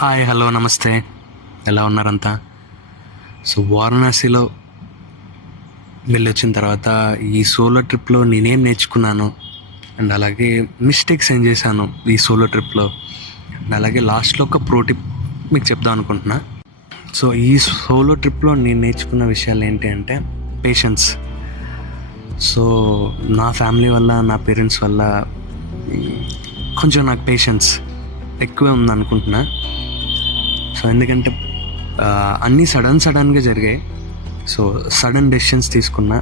Hi, hello, నమస్తే. ఎలా ఉన్నారంతా? So వారణాసిలో వెళ్ళొచ్చిన తర్వాత ఈ సోలో ట్రిప్లో నేనేం నేర్చుకున్నాను, అండ్ అలాగే మిస్టేక్స్ ఏం చేశాను ఈ సోలో ట్రిప్లో, అండ్ అలాగే లాస్ట్లో ఒక ప్రో టిప్ మీకు చెప్దాం అనుకుంటున్నా. సో ఈ సోలో ట్రిప్లో నేను నేర్చుకున్న విషయాలు ఏంటి అంటే పేషెన్స్. సో నా ఫ్యామిలీ వల్ల, నా పేరెంట్స్ వల్ల కొంచెం నాకు పేషెన్స్ ఎక్కువే ఉంది అనుకుంటున్నా. సో ఎందుకంటే అన్నీ సడన్గా జరిగాయి. సో సడన్ డెసిషన్స్ తీసుకున్నా.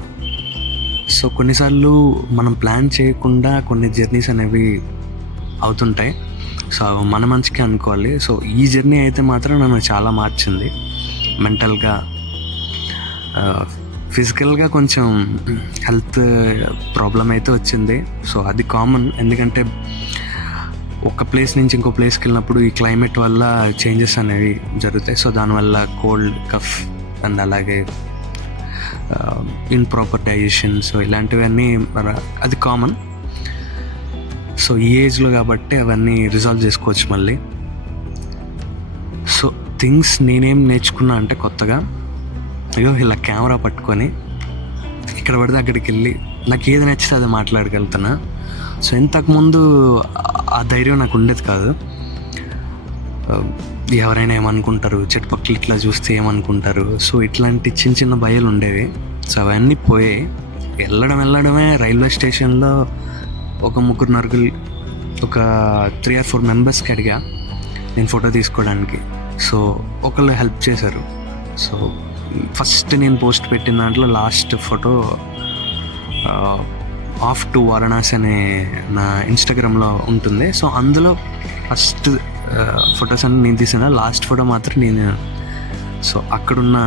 సో కొన్నిసార్లు మనం ప్లాన్ చేయకుండా కొన్ని జర్నీస్ అనేవి అవుతుంటాయి. సో మన మంచికి అనుకోవాలి. సో ఈ జర్నీ అయితే మాత్రం నన్ను చాలా మార్చింది. మెంటల్గా, ఫిజికల్గా కొంచెం హెల్త్ ప్రాబ్లం అయితే వచ్చింది. సో అది కామన్, ఎందుకంటే ఒక ప్లేస్ నుంచి ఇంకో ప్లేస్కి వెళ్ళినప్పుడు ఈ క్లైమేట్ వల్ల చేంజెస్ అనేవి జరుగుతాయి. సో దానివల్ల కోల్డ్, కఫ్ అండ్ అలాగే ఇన్ప్రాపర్ డైజెషన్, సో ఇలాంటివన్నీ అది కామన్. సో ఈ ఏజ్లో కాబట్టి అవన్నీ రిజాల్వ్ చేసుకోవచ్చు మళ్ళీ. సో థింగ్స్ నేనేం నేర్చుకున్నా అంటే కొత్తగా ఇలా కెమెరా పట్టుకొని ఇక్కడ పడితే అక్కడికి వెళ్ళి నాకు ఏది నచ్చితే అది మాట్లాడగలుగుతున్నా. సో ఇంతకుముందు ఆ ధైర్యం నాకు ఉండేది కాదు. ఎవరైనా ఏమనుకుంటారు, చుట్టుపక్కల ఇట్లా చూస్తే ఏమనుకుంటారు, సో ఇట్లాంటి చిన్న చిన్న భయాలు ఉండేవి. సో అవన్నీ పోయాయి. వెళ్ళడమే రైల్వే స్టేషన్లో ఒక 3-4 ఒక 3 or 4 మెంబర్స్కి అడిగా నేను ఫోటో తీసుకోవడానికి. సో ఒకళ్ళు హెల్ప్ చేశారు. సో ఫస్ట్ నేను పోస్ట్ పెట్టిన దాంట్లో last photo off to Varanasi అనే నా ఇన్స్టాగ్రామ్లో ఉంటుంది. సో అందులో ఫస్ట్ ఫొటోస్ అన్ని నేను తీసిన, లాస్ట్ ఫోటో మాత్రం నేను సో అక్కడున్న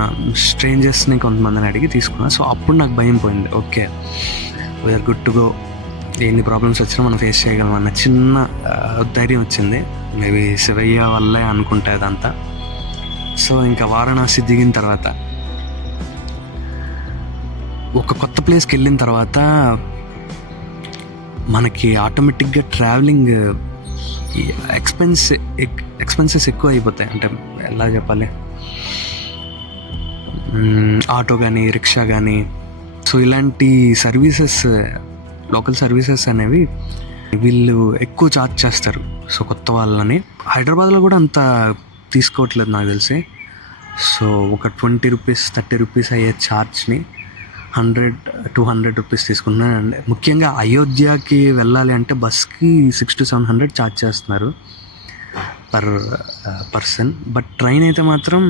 స్ట్రేంజర్స్ని కొంతమందిని అడిగి తీసుకున్నా. సో అప్పుడు నాకు భయం పోయింది. Okay, we are good to go, ఎన్ని ప్రాబ్లమ్స్ వచ్చినా మనం ఫేస్ చేయగలం అన్న చిన్న ధైర్యం వచ్చింది. మేబీ శివయ్య వల్లే అనుకుంటా అదంతా. సో ఇంకా వారణాసి దిగిన తర్వాత ఒక కొత్త ప్లేస్కి వెళ్ళిన తర్వాత మనకి ఆటోమేటిక్గా ట్రావెలింగ్ ఎక్స్పెన్సెస్ ఎక్కువ అయిపోతాయి. అంటే ఎలా చెప్పాలి, ఆటో కానీ, రిక్షా కానీ, సో ఇలాంటి సర్వీసెస్, లోకల్ సర్వీసెస్ అనేవి వీళ్ళు ఎక్కువ ఛార్జ్ చేస్తారు. సో కొత్త వాళ్ళని హైదరాబాద్లో కూడా అంత తీసుకోవట్లేదు నాకు తెలిసి. సో ఒక 20 రూపీస్ 30 రూపీస్ అయ్యే ఛార్జ్ని 100-200 రూపీస్ తీసుకున్నాను. అండ్ ముఖ్యంగా అయోధ్యకి వెళ్ళాలి అంటే బస్కి 600-700 ఛార్జ్ చేస్తున్నారు పర్ పర్సన్. బట్ ట్రైన్ అయితే మాత్రం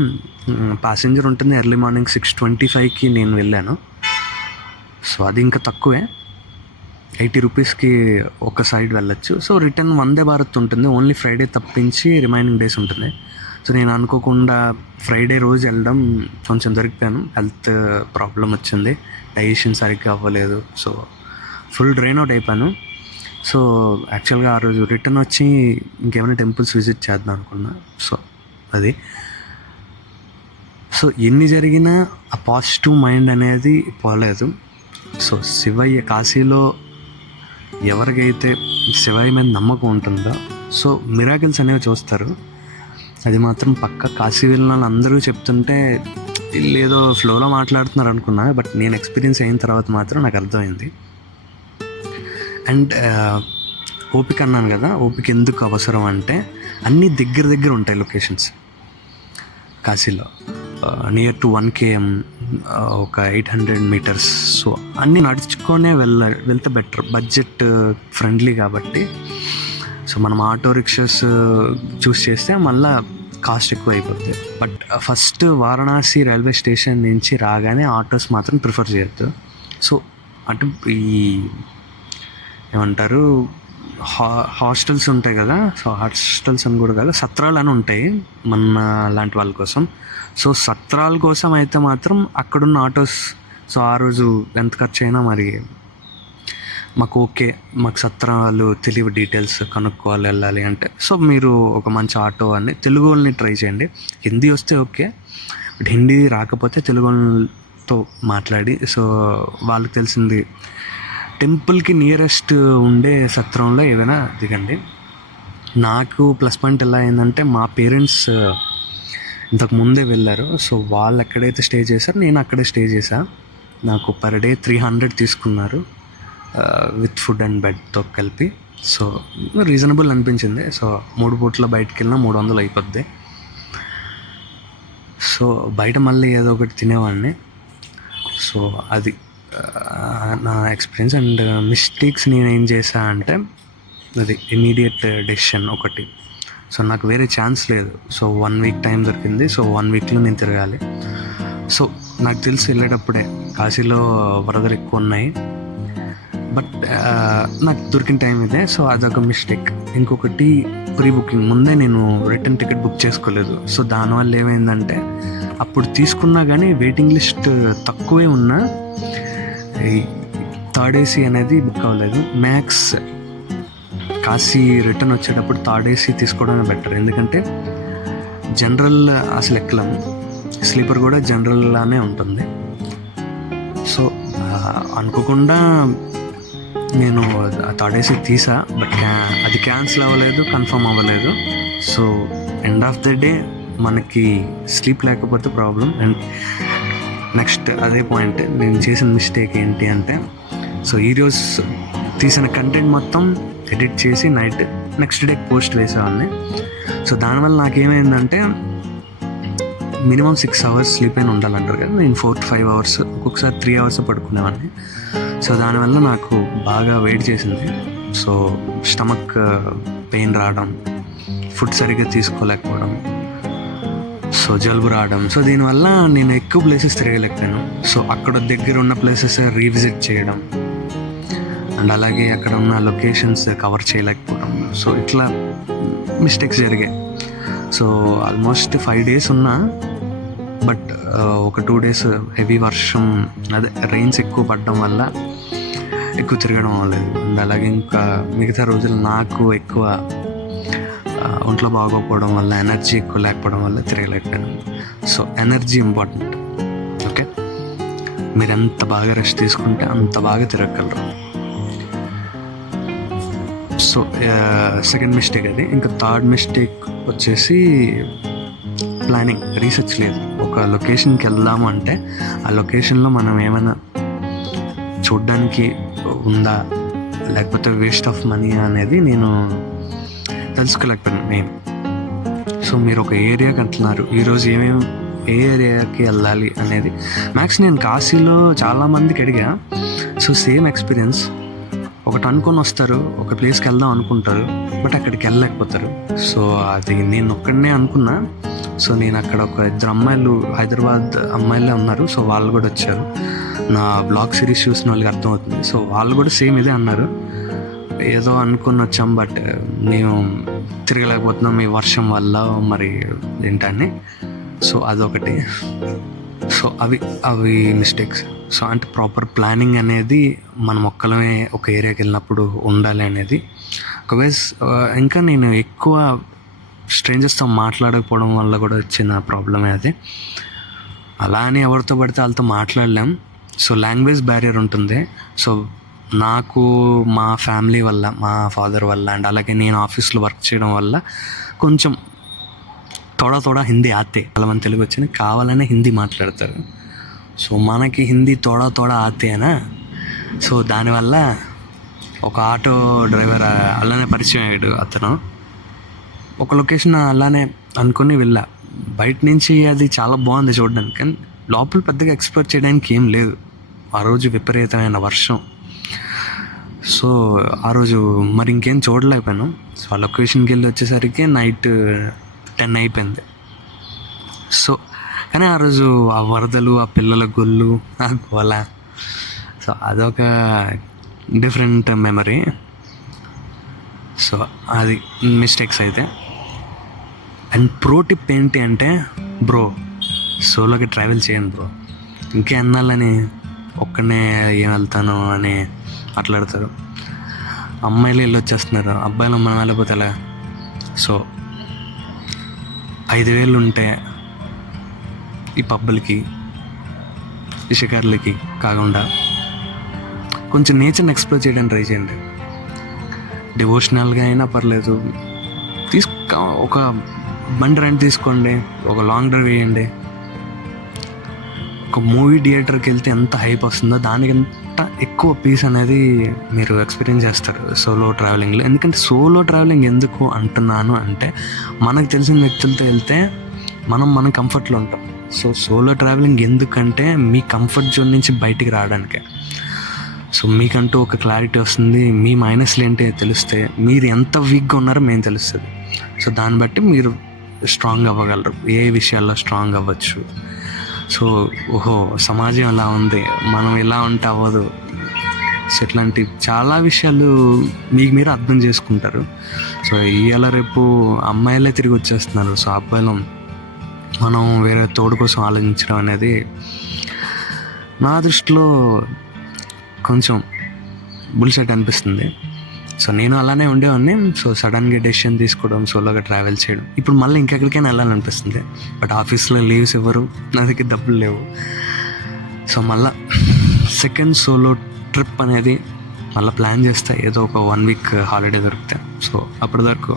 ప్యాసింజర్ ఉంటుంది. ఎర్లీ మార్నింగ్ 6:25కి నేను వెళ్ళాను. సో అది ఇంకా తక్కువే, 80 రూపీస్కి ఒక సైడ్ వెళ్ళొచ్చు. సో రిటర్న్ వందే భారత్ ఉంటుంది, ఓన్లీ ఫ్రైడే తప్పించి రిమైనింగ్ డేస్ ఉంటుంది. సో నేను అనుకోకుండా ఫ్రైడే రోజు వెళ్ళడం కొంచెం దొరికిపోయాను. హెల్త్ ప్రాబ్లం వచ్చింది, డైజెషన్ సరిగ్గా అవ్వలేదు. సో ఫుల్ డ్రైన్ అవుట్ అయిపోయాను. సో యాక్చువల్గా ఆ రోజు రిటర్న్ వచ్చి ఇంకేమైనా టెంపుల్స్ విజిట్ చేద్దాం అనుకున్నా. సో అది, సో ఎన్ని జరిగినా ఆ పాజిటివ్ మైండ్ అనేది పోలేదు. సో శివయ్య, కాశీలో ఎవరికైతే శివయ్య మీద నమ్మకం ఉంటుందో సో మిరాకిల్స్ అనేవి చూస్తారు. అది మాత్రం పక్క. కాశీ వెళ్ళిన వాళ్ళు అందరూ చెప్తుంటే లేదో ఫ్లోలో మాట్లాడుతున్నారు అనుకున్నా, బట్ నేను ఎక్స్పీరియన్స్ అయిన తర్వాత మాత్రం నాకు అర్థమైంది. అండ్ ఓపిక అన్నాను కదా, ఓపిక ఎందుకు అవసరం అంటే అన్నీ దగ్గర ఉంటాయి లొకేషన్స్ కాశీలో. నియర్ టు 1 km, ఒక 800 meters. సో అన్నీ నడుచుకొనే వెళ్తే బెటర్, బడ్జెట్ ఫ్రెండ్లీ కాబట్టి. సో మనం ఆటో రిక్షాస్ చూస్ చేస్తే మళ్ళీ కాస్ట్ ఎక్కువ అయిపోద్ది. But first Varanasi railway station నుంచి రాగానే ఆటోస్ మాత్రం ప్రిఫర్ చేయొద్దు. సో అంటే ఈ ఏమంటారు, హాస్టల్స్ ఉంటాయి కదా, సో హాస్టల్స్ అని కూడా కాదు, సత్రాలు అని ఉంటాయి మన లాంటి వాళ్ళ కోసం. సో సత్రాల కోసం అయితే మాత్రం అక్కడున్న ఆటోస్, సో ఆ రోజు ఎంత ఖర్చు అయినా మరి మాకు ఓకే, మాకు సత్రాలు తెలివి, డీటెయిల్స్ కనుక్కోవాలి వెళ్ళాలి అంటే, సో మీరు ఒక మంచి ఆటో అని తెలుగు వాళ్ళని ట్రై చేయండి. హిందీ వస్తే ఓకే, బట్ హిందీ రాకపోతే తెలుగు వాళ్ళతో మాట్లాడి, సో వాళ్ళకి తెలిసింది టెంపుల్కి నియరెస్ట్ ఉండే సత్రంలో ఏదైనా దిగండి. నాకు ప్లస్ పాయింట్ ఎలా అయిందంటే మా పేరెంట్స్ ఇంతకు ముందే వెళ్ళారు. సో వాళ్ళు ఎక్కడైతే స్టే చేశారో నేను అక్కడే స్టే చేశా. నాకు పర్ డే 300 తీసుకున్నారు విత్ ఫుడ్ అండ్ బెడ్తో కలిపి. సో రీజనబుల్ అనిపించింది. సో 3 పూట్ల బయటకు వెళ్ళినా 300 అయిపోద్ది. సో బయట మళ్ళీ ఏదో ఒకటి తినేవాడిని. సో అది నా ఎక్స్పీరియన్స్. అండ్ మిస్టేక్స్ నేను ఏం చేశా అంటే అది ఇమీడియట్ డెసిషన్ ఒకటి. సో నాకు వేరే ఛాన్స్ లేదు. సో 1 వీక్ టైం దొరికింది. సో 1 వీక్లో నేను తిరగాలి. సో నాకు తెలిసి వెళ్ళేటప్పుడే కాశీలో వరదలు ఎక్కువ ఉన్నాయి, బట్ నాకు దొరికిన టైం ఇదే. సో అదొక మిస్టేక్. ఇంకొకటి ప్రీ బుకింగ్ ముందే నేను రిటర్న్ టికెట్ బుక్ చేసుకోలేదు. సో దానివల్ల ఏమైందంటే అప్పుడు తీసుకున్నా కానీ వెయిటింగ్ లిస్ట్ తక్కువే ఉన్నా థర్డ్ ఏసీ అనేది బుక్ అవ్వలేదు. మ్యాక్స్ కాశీ రిటర్న్ వచ్చేటప్పుడు థర్డ్ ఏసీ తీసుకోవడమే బెటర్. ఎందుకంటే జనరల్ అసలు ఎక్కలేము, స్లీపర్ కూడా జనరల్లానే ఉంటుంది. సో అనుకోకుండా నేను థర్డ్ ఏసీ తీసా, బట్ అది క్యాన్సిల్ అవ్వలేదు, కన్ఫర్మ్ అవ్వలేదు. So end of the day మనకి స్లీప్ లేకపోతే ప్రాబ్లం. అండ్ నెక్స్ట్ అదే పాయింట్, నేను చేసిన మిస్టేక్ ఏంటి అంటే, సో ఈరోజు తీసిన కంటెంట్ మొత్తం ఎడిట్ చేసి నెక్స్ట్ డే పోస్ట్ వేసేవాడిని. సో దానివల్ల నాకేమైందంటే మినిమం 6 hours స్లీప్ అయినా ఉండాలంటారు కదా, నేను 4 to 5 hours, ఒక్కొక్కసారి 3 hours పడుకునేవాడిని. సో దానివల్ల నాకు బాగా వెయిట్ చేసింది. సో స్టమక్ పెయిన్ రావడం, ఫుడ్ సరిగ్గా తీసుకోలేకపోవడం, సో జలుబు రావడం. సో దీనివల్ల నేను ఎక్కువ ప్లేసెస్ తిరగలేకపోయాను. సో అక్కడ దగ్గర ఉన్న ప్లేసెస్ రీవిజిట్ చేయడం అండ్ అలాగే అక్కడ ఉన్న లొకేషన్స్ కవర్ చేయలేకపోవడం. సో ఇట్లా మిస్టేక్స్ జరిగాయి. సో ఆల్మోస్ట్ 5 days ఉన్నా, బట్ ఒక 2 days హెవీ వర్షం, అదే రెయిన్స్ ఎక్కువ పడడం వల్ల ఎక్కువ తిరగడం అవ్వలేదు. అండ్ అలాగే ఇంకా మిగతా రోజులు నాకు ఎక్కువ ఒంట్లో బాగోకపోవడం వల్ల, ఎనర్జీ ఎక్కువ లేకపోవడం వల్ల తిరగలేకపోయాను. So energy important. ఓకే, మీరు ఎంత బాగా రెస్ట్ తీసుకుంటే అంత బాగా తిరగగలరు. సో సెకండ్ మిస్టేక్ అది. ఇంకా థర్డ్ మిస్టేక్ వచ్చేసి ప్లానింగ్, రీసెర్చ్ లేదు. ఒక లొకేషన్కి వెళ్దాము అంటే ఆ లొకేషన్లో మనం ఏమైనా చూడ్డానికి ఉందా లేకపోతే వేస్ట్ ఆఫ్ మనీ అనేది నేను తెలుసుకోలేకపోయాను నేను. సో మీరు ఒక ఏరియాకి అంటున్నారు, ఈరోజు ఏ ఏరియాకి వెళ్ళాలి అనేది. మ్యాక్స్ నేను కాశీలో చాలామందికి అడిగా. So same experience. ఒకటి అనుకొని వస్తారు, ఒక ప్లేస్కి వెళ్దాం అనుకుంటారు, బట్ అక్కడికి వెళ్ళలేకపోతారు. సో అది నేను ఒక్కడనే అనుకున్నా. సో నేను అక్కడ ఒక 2 అమ్మాయిలు, హైదరాబాద్ అమ్మాయిలే ఉన్నారు. సో వాళ్ళు కూడా వచ్చారు. నా బ్లాగ్ సిరీస్ చూసిన వాళ్ళకి అర్థమవుతుంది. సో వాళ్ళు కూడా సేమ్ ఇదే అన్నారు, ఏదో అనుకుని వచ్చాం బట్ మేము తిరగలేకపోతున్నాం ఈ వర్షం వల్ల మరి ఏంటని. సో అదొకటి. సో అవి మిస్టేక్స్. సో అంటే ప్రాపర్ ప్లానింగ్ అనేది మనం ఒక్కలమే ఒక ఏరియాకి వెళ్ళినప్పుడు ఉండాలి అనేది. ఒకవేళ ఇంకా నేను ఎక్కువ స్ట్రేంజర్స్తో మాట్లాడకపోవడం వల్ల కూడా వచ్చిన ప్రాబ్లమే అది. అలా అని ఎవరితో పడితే వాళ్ళతో మాట్లాడలేం. సో లాంగ్వేజ్ బ్యారియర్ ఉంటుంది. సో నాకు మా ఫ్యామిలీ వల్ల, మా ఫాదర్ వల్ల అండ్ అలాగే నేను ఆఫీస్లో వర్క్ చేయడం వల్ల కొంచెం తోడా హిందీ ఆతే. చాలామంది తెలుగు వచ్చిన కావాలనే హిందీ మాట్లాడతారు. సో మనకి హిందీ తోడా ఆతేనా. సో దానివల్ల ఒక ఆటో డ్రైవర్ అలానే పరిచయం అయ్యాడు. అతను ఒక లొకేషన్ అలానే అనుకుని వెళ్ళా. బయట నుంచి అది చాలా బాగుంది చూడడానికి, కానీ లోపల పెద్దగా ఎక్స్ప్లోర్ చేయడానికి ఏం లేదు. ఆ రోజు విపరీతమైన వర్షం. సో ఆ రోజు మరి ఇంకేం చూడలేకపోయాను. సో ఆ లొకేషన్కి వెళ్ళి వచ్చేసరికి నైట్ 10 అయిపోయింది. సో కానీ ఆ రోజు ఆ వరదలు, ఆ పిల్లల గొల్లు, ఆ గోల, సో అదొక డిఫరెంట్ మెమరీ. సో అది మిస్టేక్స్ అయితే. అండ్ ప్రో టిప్ ఏంటి అంటే, బ్రో సోలోకి ట్రావెల్ చేయండి బ్రో. ఇంకే అన్నాలని ఒక్కనే ఏం వెళ్తాను అని మాట్లాడతారు. అమ్మాయిలు వెళ్ళి వచ్చేస్తున్నారు, అబ్బాయిలు మనం వెళ్ళిపోతే ఎలా. సో 5,000 ఉంటే ఈ పబ్బులకి, ఈ షికార్లకి కాకుండా కొంచెం నేచర్ని ఎక్స్ప్లోర్ చేయడానికి ట్రై చేయండి. డివోషనల్గా అయినా పర్లేదు, ఒక బండి రెంట్ తీసుకోండి, ఒక లాంగ్ డ్రైవ్ వేయండి. ఒక మూవీ థియేటర్కి వెళ్తే ఎంత హైప్ వస్తుందో దానికంత ఎక్కువ పీస్ అనేది మీరు ఎక్స్పీరియన్స్ చేస్తారు సోలో ట్రావెలింగ్లో. ఎందుకంటే సోలో ట్రావెలింగ్ ఎందుకు అంటున్నాను అంటే, మనకు తెలిసిన వ్యక్తులతో వెళ్తే మన కంఫర్ట్లో ఉంటాం. సో సోలో ట్రావెలింగ్ ఎందుకంటే మీ కంఫర్ట్ జోన్ నుంచి బయటికి రావడానికే. సో మీకంటూ ఒక క్లారిటీ వస్తుంది, మీ మైనస్లు ఏంటి తెలిస్తే, మీరు ఎంత వీక్గా ఉన్నారో మేము తెలుస్తుంది. సో దాన్ని బట్టి మీరు స్ట్రాంగ్ అవ్వగలరు, ఏ విషయాల్లో స్ట్రాంగ్ అవ్వచ్చు. సో ఓహో సమాజం ఎలా ఉంది, మనం ఎలా ఉంటే అవ్వదు. సో ఇట్లాంటి చాలా విషయాలు మీకు మీరు అర్థం చేసుకుంటారు. సో ఇవాళ రేపు అమ్మాయిలే తిరిగి వచ్చేస్తున్నారు. సో అబ్బాయిలు మనం వేరే తోడు కోసం ఆలోచించడం అనేది నా దృష్టిలో కొంచెం బుల్సెట్ అనిపిస్తుంది. సో నేను అలానే ఉండేవాడిని. సో సడన్గా డెసిషన్ తీసుకోవడం, సోలోగా ట్రావెల్ చేయడం, ఇప్పుడు మళ్ళీ ఇంకెక్కడికైనా వెళ్ళాలనిపిస్తుంది. బట్ ఆఫీస్లో లీవ్స్ ఇవ్వరు, నా దగ్గర డబ్బులు లేవు. సో మళ్ళీ సెకండ్ సోలో ట్రిప్ అనేది మళ్ళీ ప్లాన్ చేస్తే ఏదో ఒక 1 వీక్ హాలిడే దొరికితే. సో అప్పటి వరకు